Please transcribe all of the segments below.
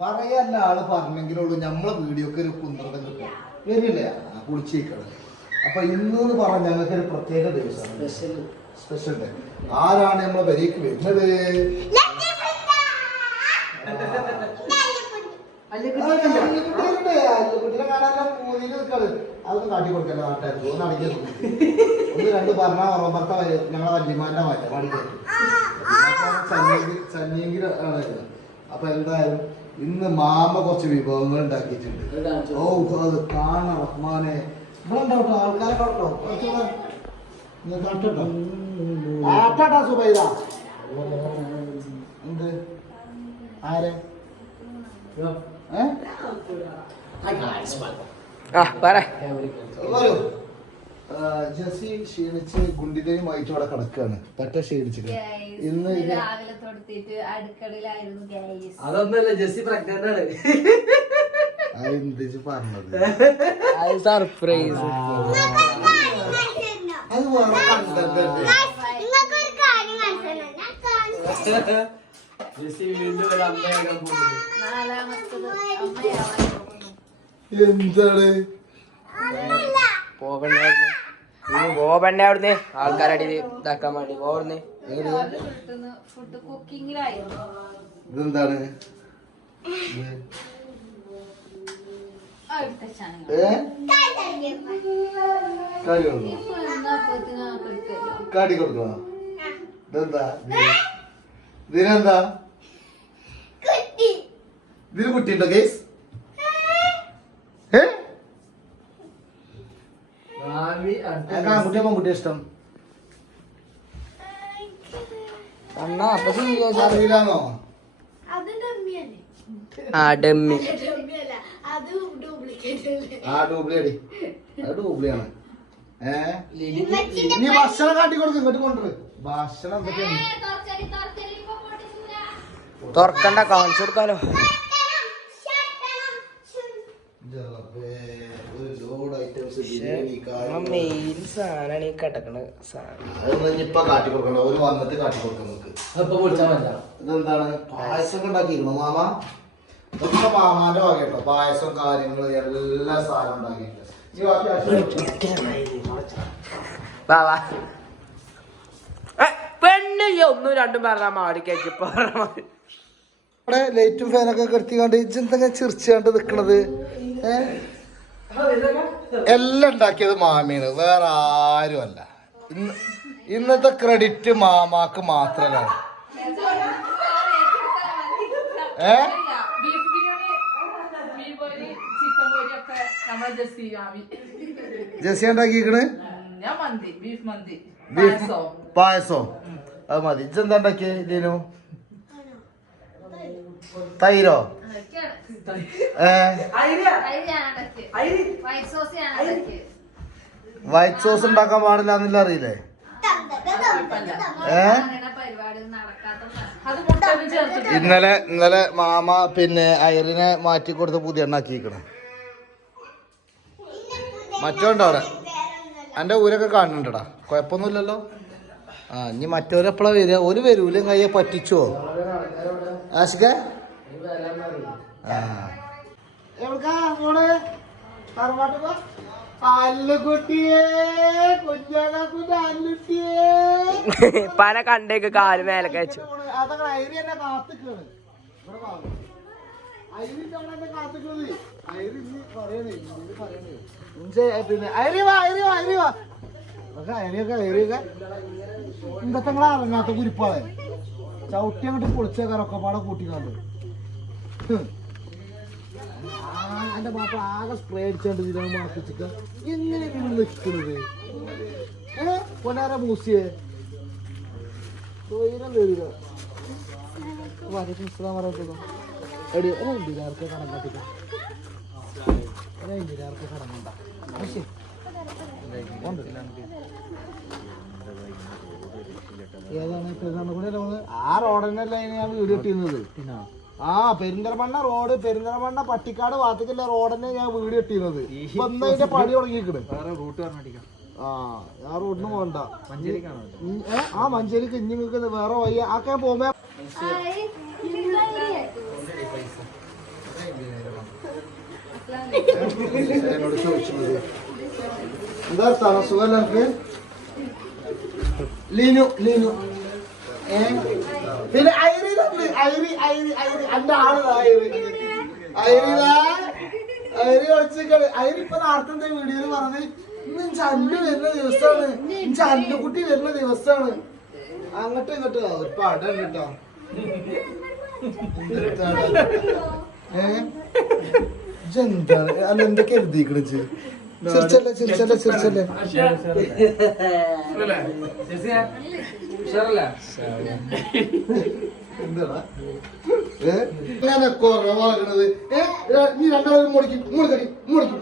പറയാല്ല ആള് പറഞ്ഞെങ്കിലുള്ളൂ നമ്മളെ വീഡിയോക്ക് ഒരു കുന്ത്രതം കിട്ടും വരില്ലേ കുളിച്ചേക്കണം. അപ്പൊ ഇന്ന് പറഞ്ഞ ഞങ്ങൾക്ക് ഒരു പ്രത്യേക ദിവസമാണ്, സ്പെഷ്യൽ ഡേ. ആരാണ് നമ്മളെ വരേക്ക് വരുന്നത്? കുട്ടിനെ കാണാൻ പൂതിയിൽ നിൽക്കാറ്. അതൊന്നും കാട്ടി കൊടുക്കല്ല നാട്ടുകാർക്ക്. ഒന്ന് അടങ്ങിയ ഒന്ന് രണ്ട് പറഞ്ഞാൽ ഉറമ്പറത്ത ഞങ്ങളെ വല്യമാന്റെ മാറ്റം പാടിക്കറ്റും ചന്നിയെങ്കിൽ ആണ്. അപ്പൊ എന്തായാലും ഇന്ന് മാമ കുറച്ച് വിഭവങ്ങൾ ഉണ്ടാക്കിയിട്ടുണ്ട്. ഓ അത് കാണാം റഹ്മാനെ. ഇവിടെ ഉണ്ടാവട്ടോ ആൾക്കാരെ കണ്ടോ കേട്ടോ സുബൈദ എന്ത് ആരെ ജസി ക്ഷീണിച്ച് ഗുണ്ടിതയുമായിട്ട് അവിടെ കിടക്കാണ്. പറ്റ ക്ഷീണിച്ചിട്ട് ഇന്ന് അതൊന്നല്ല ജസി പ്രഗ്നന്റ് ആണ്. എന്ത് പറഞ്ഞത് സർപ്രൈസ്. അത് എന്താണ് പോവണ്ടേ അവിടുന്ന് ആൾക്കാരടി ഇതാക്കാൻ വേണ്ടി പോവുന്നേ. ഇതെന്താണ് കാട്ടി കൊടുക്കണോ? ഇതെന്താ ഇതിനെന്താ ഇതിന് കുട്ടിയുണ്ടോ കേസ്? കുട്ടി ഇഷ്ടം അറിയില്ലാന്നോ? ഡൂപ്ലിയാണ്. നീ ഭക്ഷണം കാട്ടി കൊടുക്കും ഇങ്ങോട്ട് കൊണ്ടുപോയി. ഭക്ഷണം എന്തൊക്കെയാണ് തുറക്കണ്ട കാണിച്ചു കൊടുക്കാലോ. മെയിൻ സാധനമാണ് ഈ കിടക്കണ സാധനം. ഇപ്പൊ കാട്ടി കൊടുക്കണ്ട, ഒരു വന്നിട്ട് കാട്ടി കൊടുക്കാം നമുക്ക്. ഇതെന്താണ് പായസം ഉണ്ടാക്കിയിരുന്നു മാമ? ഇതൊക്കെ മാമാന്റെ വക കേട്ടോ. പായസം കാര്യങ്ങള് എല്ലാ സാധനം ഉണ്ടാക്കിയിട്ടുണ്ട്. പെണ്ണില്ല ഒന്നും രണ്ടും പറഞ്ഞാൽ മാടിക്കേക്ക് ഇവിടെ ലൈറ്റും ഫാനൊക്കെ കെടുത്തിക്കാണ്ട് ഇജെന്തൊക്കെ ചിരിച്ചാണ്ട് നിക്കണത്. എല്ലാം ഉണ്ടാക്കിയത് മാമിയാണ്, വേറെ ആരും അല്ല. ഇന്നത്തെ ക്രെഡിറ്റ് മാമാക്ക് മാത്രമല്ല. ജെസ്സി ഉണ്ടാക്കിക്കണ് ബീഫ് പായസോ? അത് മതി. ഇജെന്താ ഉണ്ടാക്കിയ ഇതിനു? തൈരോ? വൈറ്റ് സോസ് ഉണ്ടാക്കാൻ പാടില്ല എന്നില്ല അറിയില്ലേ? ഇന്നലെ മാമ പിന്നെ അയറിനെ മാറ്റി കൊടുത്ത് പുതിയ എണ്ണാക്കിയിരിക്കണം. മറ്റോണ്ടോ അവിടെ എൻ്റെ ഊരൊക്കെ കാണുന്നുണ്ടടാ, കുഴപ്പമൊന്നുമില്ലല്ലോ. ഇനി മറ്റവരെപ്പോഴാ വരിക? ഒരു വരൂല കയ്യെ പറ്റിച്ചോ ആശിക്ക? പല കണ്ടേക്ക് കാല് മേലൊക്കെ വെച്ചു. പിന്നെ ഇന്നത്തെ ഇറങ്ങാത്ത കുരിപ്പാളെ ചവിട്ടി അങ്ങോട്ട് പൊളിച്ചേക്കാരൊക്കെ പാടെ കൂട്ടിക്കാണ്ട് എന്റെ മാപ്പിള ആകെ സ്പ്രേ അടിച്ചാണ്ട് ഇതിനാ മാറ്റിച്ചിട്ട് എങ്ങനെയാണ് നിൽക്കുന്നത്? പൊന്നാര മൂസിയെ തൊയിരം വരിക പറഞ്ഞോ. എടി എന്തിനാർക്ക് കടം കാട്ടിക്ക, എന്തിനാർക്ക് കടം കൊണ്ട ഏതാണ് പെരുന്തൽമണ്ണ? ആ റോഡന്നല്ലേ ഞാൻ വീഡിയോ ഇട്ടിരുന്നത്. പെരിന്തൽമണ്ണ റോഡ്, പെരിന്തൽമണ്ണ പട്ടിക്കാട് ഭാഗത്തേക്കല്ല റോഡന്നെ ഞാൻ വീഡിയോ ഇട്ടിരുന്നത്. ഇപ്പൊ എന്താ അതിന്റെ പണി തുടങ്ങിയിരിക്കണ്? ആ ഞാൻ റോഡിന് പോകണ്ട. ആ മഞ്ചേരിക്ക് ഇനി നിങ്ങൾക്ക് വേറെ വയ്യ ആക്കാൻ പോകുമ്പോ എന്നോട് ചോദിച്ചത് എന്താ സ്ഥലം സുഖമല്ല എനിക്ക്? ലീനു ലീനു പിന്നെ ഐറിയിലുണ്ട്. ഐറി ഐറി ഐറി എന്റെ ആള് ഐറി കളിച്ചിട്ട് ഐറി ഇപ്പൊ നേരത്തെ വീഡിയോയിൽ പറഞ്ഞ് ഇന്ന് ചല്ലു വരുന്ന ദിവസമാണ്, ചല്ലുകുട്ടി വരുന്ന ദിവസമാണ്. അങ്ങോട്ടും ഇങ്ങോട്ടും ഒരു പടം കേട്ടോ. എന്താണ് അല്ല എന്തൊക്കെ എഴുതിക്കണിച്ച്? ചിരിച്ചല്ലേ ചിരിച്ചല്ലേ ചിരിച്ചല്ലേ എന്താടാ ഇങ്ങനെ കുറവാകണത്? നീ രണ്ടാളും മുടിക്കും മുടിക്കടി മുടിക്കും.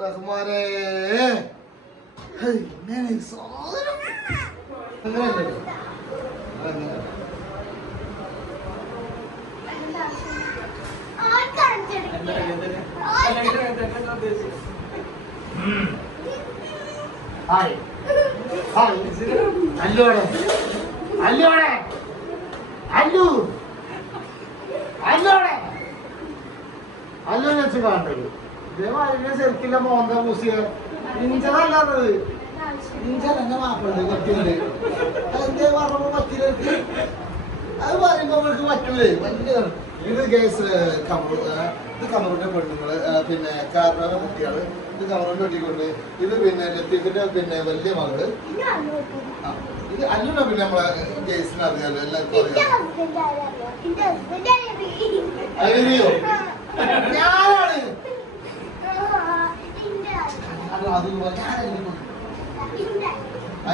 റഹ്മാനേ അങ്ങനെയല്ലോ. ഹായ് ഹായ് അല്ലോടെ അല്ലോടെ അല്ലു അല്ലോടെ അല്ലു വെച്ച് കാണേണ്ടത് ഇതേമാതിരി ശരിക്കില്ല മോന്ത മൂസിയ ഇഞ്ചതല്ലാത്തത്. ഇഞ്ചതന്നെ മാപ്പുണ്ട് പറ്റിയുണ്ട്. അതെന്തേ പറഞ്ഞപ്പോ പറ്റില്ല? അത് പറയുമ്പോ അവർക്ക് പറ്റൂലേ വലിയ. ഇത് കേസ് ഇത് കമറിന്റെ പെണ്ണുങ്ങള് പിന്നെ കാരണവരുടെ കുട്ടികള്. ഇത് കമറിന്റെ കുട്ടിക്കൊണ്ട് ഇത് പിന്നെ ലത്തീഫിന്റെ പിന്നെ വലിയ മകള്. ഇത് അല്ലൂടെ പിന്നെ നമ്മളെ കേസിന് അറിയാലോ എല്ലാവർക്കും അറിയോ? ഞാനാണ്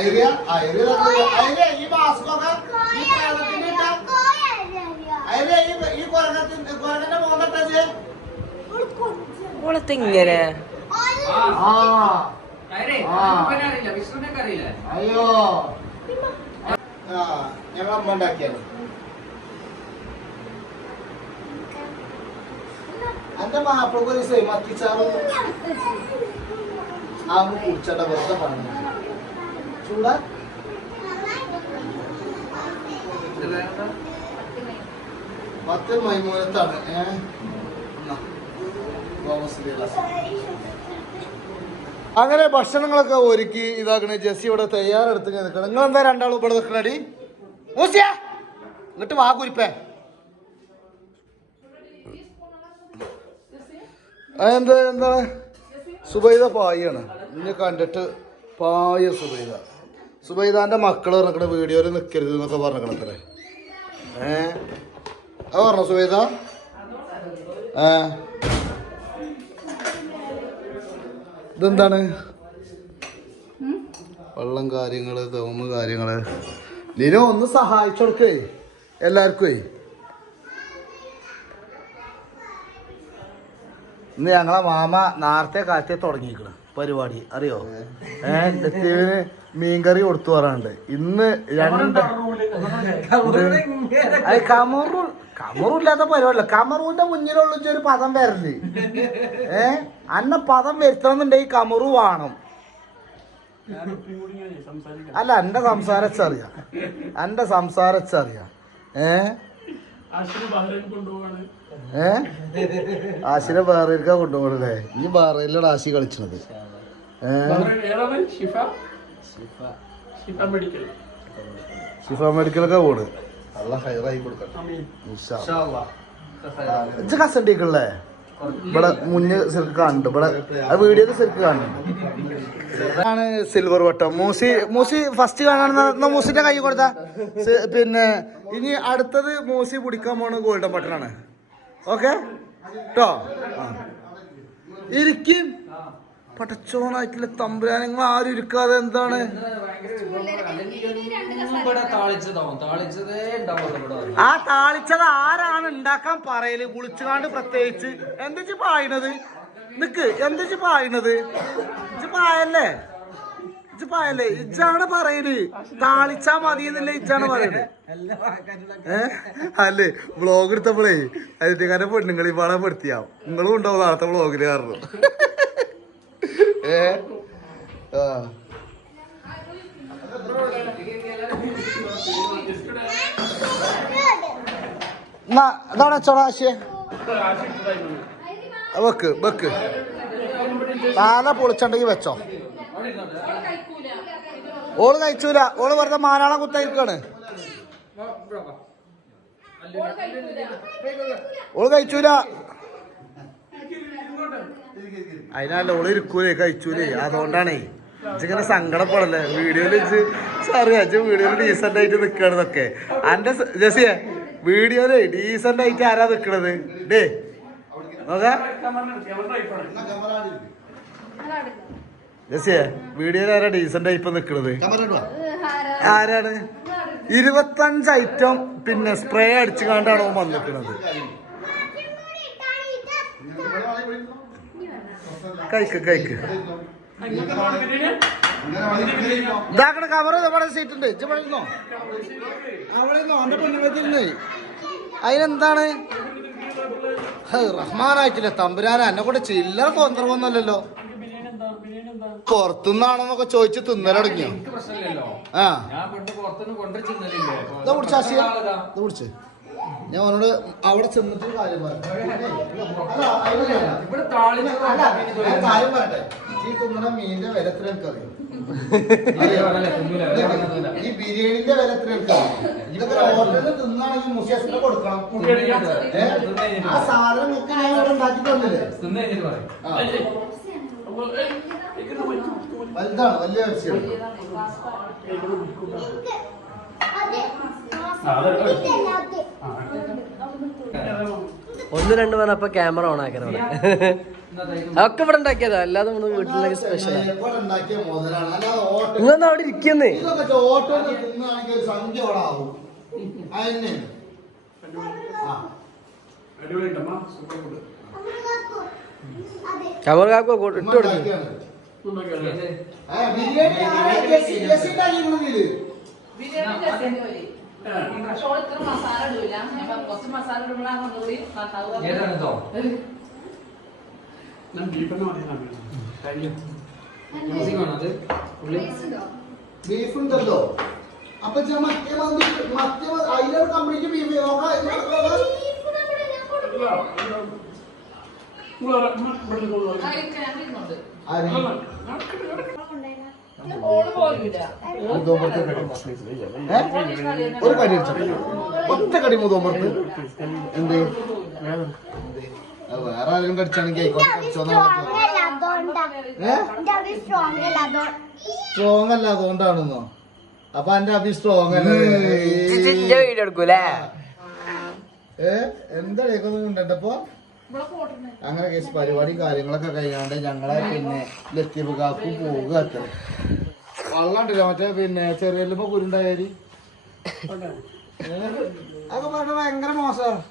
ഐറിയ ഐറിയ ഐറിയ ഈ മാസ്കൊക്കെ ഈ കൊരകത്തിന്റെ മോന്തട്ടേ ഇങ്ങനെ അയ്യോ ഞങ്ങൾ അമ്മ ഉണ്ടാക്കിയാണ്. എന്റെ മാപ്പിളക്ക് ഒരു സേം മത്തിച്ചാറും ആ കുടിച്ചേട്ട വെറുതെ പറഞ്ഞു ചൂടാ. മറ്റേ മൈമൂനത്താണ്. അങ്ങനെ ഭക്ഷണങ്ങളൊക്കെ ഒരുക്കി ഇതാക്കണേ. ജെസ്സി ഇവിടെ തയ്യാറെടുത്ത് നിൽക്കണം. നിങ്ങളെന്താ രണ്ടാളും ഇവിടെ നിൽക്കണടി? മൂസിയ എന്നിട്ട് വാ കുരിപ്പേ. എന്താ എന്താ സുബൈദ പായാണ് ഇന്നെ കണ്ടിട്ട് പായ സുബൈദ. സുബൈദാന്റെ മക്കള് പറഞ്ഞിക്കണ വീഡിയോയിൽ നിൽക്കരുത് എന്നൊക്കെ പറഞ്ഞിക്കണത്രേ. അത് പറഞ്ഞോ സുബൈദ? ഇതെന്താണ് വെള്ളം കാര്യങ്ങള് ദോമ് കാര്യങ്ങള്? ലിനോ ഒന്ന് സഹായിച്ചു കൊടുക്കേ എല്ലാവർക്കും. ഇന്ന് ഞങ്ങളെ മാമ നേരത്തെ കാലത്തെ തുടങ്ങിയിരിക്കണം പരിപാടി അറിയോ? ലത്തീവിന് മീൻകറി കൊടുത്തു പറയാനുണ്ട്. ഇന്ന് കമറൂല്ലാത്ത പരിപാടില്ല. കമറൂന്റെ മുന്നിലുള്ള ഒരു പദം വരല്. അന്ന പദം വരുത്തണമെന്നുണ്ടെങ്കിൽ കമറു വേണം. അല്ല എന്റെ സംസാരിച്ചറിയാം, എന്റെ സംസാരിച്ചറിയാം. ആശിനെ ബഹ്റൈൻക്കാ കൊണ്ടുപോകണല്ലേ? ഈ ബഹ്റൈനിലാണ് ആശി കളിച്ചത്. ഷിഫ മെഡിക്കലൊക്കെ പോണ്. നല്ല ഹൈറായി കൊടുക്കട്ടെ. കസണ്ടിക്കല്ലേ ഇവിടെ മുന്നേ ശരിക്കും കാണുന്നുണ്ട്. ഇവിടെ ആ വീഡിയോയിൽ ശരിക്കും കാണുന്നുണ്ട്. ആണ് സിൽവർ വട്ടം. മൂസി ഫസ്റ്റ് കാണാൻ മൂസിന്റെ കൈ കൊടുത്ത. പിന്നെ ഇനി അടുത്തത് മൂസി പിടിക്കാൻ പോണ ഗോൾഡൻ ബട്ടണാണ്. ഓക്കെ കേട്ടോ? ഇരിക്കും പടച്ചോണായിട്ടില്ല തമ്പുരാൻ. നിങ്ങൾ ആരും ഇരിക്കാതെ എന്താണ്? ആ താളിച്ചത് ആരാണ് ഉണ്ടാക്കാൻ പറയല്? കുളിച്ചുകാണ്ട് പ്രത്യേകിച്ച് എന്താ പായണത്? നിക്ക് എന്താ പായണത്? പായല്ലേ ഇജ്ജാണല്ലേ ഇജ്ജാണ് പറയല് താളിച്ചാ മതി എന്നല്ലേ ഇജ്ജാണ് പറയല്. അല്ലേ വ്ളോഗ് എടുത്തപ്പോഴേ അതിന്റെ പെണ്ണുങ്ങൾ ഈ പാടാൻ പെടുത്തിയാവും. നിങ്ങളും ഉണ്ടാവും നാളത്തെ വ്ളോഗില് കാരണം. ഇതാണ് ചൊടാശിയെ വെക്ക് വെക്ക് താന പൊളിച്ചുണ്ടെങ്കിൽ വെച്ചോ. ഓള് കഴിച്ചൂല. ഓള് വെറുതെ മാനാളം കുത്തായിരിക്കാണ്. ഓള് കഴിച്ചൂല. അതിനല്ല ഓള് ഇരിക്കൂലേ കഴിച്ചൂലേ. അതുകൊണ്ടാണേ ഇങ്ങനെ സങ്കടപ്പെടല്ലേ. വീഡിയോയില് അറിയാം വീഡിയോയില് ഡീസന്റ് ആയിട്ട് നിക്കണതൊക്കെ. അന്റെ ജസിയെ വീഡിയോയില് ഡീസന്റ് ആയിട്ട് ആരാ നിക്കണത്? ഡേ നോക്കാ ജസിയെ വീഡിയോയിൽ ആരാ ഡീസന്റ് ആയി ഇപ്പൊ നിക്കണത്? ആരാണ്? 25 ഐറ്റം പിന്നെ സ്പ്രേ അടിച്ചു കണ്ടാണ് ഓൻ വന്നിക്കണത്. കഴിക്ക് ഇതാക്കണ കവർ നമ്മുടെ സീറ്റ് ഉണ്ട്. അവിടെ അവന്റെ പെണ്ണുമ്പത്തിരുന്നേ അതിനെന്താണ് റഹ്മാനായിട്ടില്ല തമ്പുരാന എന്നെ കൂടെ ചില്ലറ തോന്നറവൊന്നുമല്ലല്ലോ. പുറത്തുനിന്നാണോന്നൊക്കെ ചോദിച്ച് തിന്നലടങ്ങിയോ? ആ ഇതാ കുടിച്ചാശിയ ഇത് കുടിച്ച് ഞാൻ അവനോട് അവിടെ ചെന്നിട്ട് കാര്യം കാര്യം പറയട്ടെ. ഈ തിന്നണ മീനിന്റെ വില എത്ര എനിക്കറിയാം. ഈ ബിരിയാണിന്റെ വില എത്ര എനിക്കറിയാം. ഇതൊക്കെ ഹോട്ടലിൽ തിന്നാണെങ്കിൽ മുസ്ലിം കൊടുക്കണം. ആ സാധനം ഒക്കെ ഞാൻ ഇവിടെ ഉണ്ടാക്കി തന്നില്ലേ. വലുതാണ് വലിയ വിഷയം. ഒന്ന് രണ്ട് പറഞ്ഞപ്പോ ക്യാമറ ഓൺ ആക്കണം. ഒക്കെ ഇവിടെ ഉണ്ടാക്കിയതാ. അല്ലാതെ നമ്മള് വീട്ടിലേക്ക് സ്പെഷ്യൽ നിങ്ങളൊന്നും അവിടെ ഇരിക്കുന്നേ. ക്യാമറ കാക്കോ ഇട്ട് കൊടുക്കും. ബീഫുണ്ടല്ലോ അപ്പൊ അതിലൊരു കംപ്ലീറ്റ് ബീഫ് ഒരു കടി ഒറ്റ കടി മുതോമ്പറത്ത് എന്ത് വേറെ ആരെങ്കിലും കടിച്ചാണെങ്കിൽ സ്ട്രോങ് അല്ല അതുകൊണ്ടാണെന്നോ? അപ്പൊ എന്റെ അഭി സ്ട്രോങ് അല്ലേ? വീഡിയോ എടുക്കൂലേ? എന്താ ഉണ്ടപ്പോ അങ്ങനെ കേസ് പരിപാടി കാര്യങ്ങളൊക്കെ കഴിഞ്ഞാണ്ട് ഞങ്ങളെ പിന്നെ ലത്തീഫ് കാക്കും പോവുക അത്ര വള്ളം ഉണ്ടല്ലോ മറ്റേ പിന്നെ ചെറിയല്ലുമ്പോ കുരുണ്ടായാല് അതൊക്കെ പറഞ്ഞ ഭയങ്കര മോശമാണ്.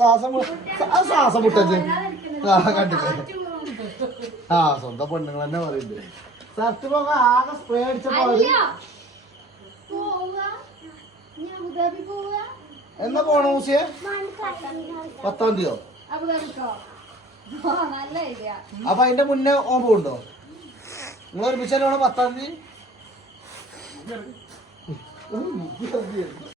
ശ്വാസം മുട്ടച്ച് കണ്ടില്ലേ? ആ സ്വന്തം പെണ്ണുങ്ങൾ തന്നെ പറയുന്നുണ്ട്. സത്യം പോകാൻ ആകെ സ്പ്രേ അടിച്ചപ്പോ എന്നാ പോണ ഊസിയെ 10-ാം തീയതിയോ? അപ്പൊ അതിന്റെ മുന്നേ ഓൻ പോകണ്ടോ? നിങ്ങൾ ഒരുമിച്ചല്ലോ 10-ാം തീയതി.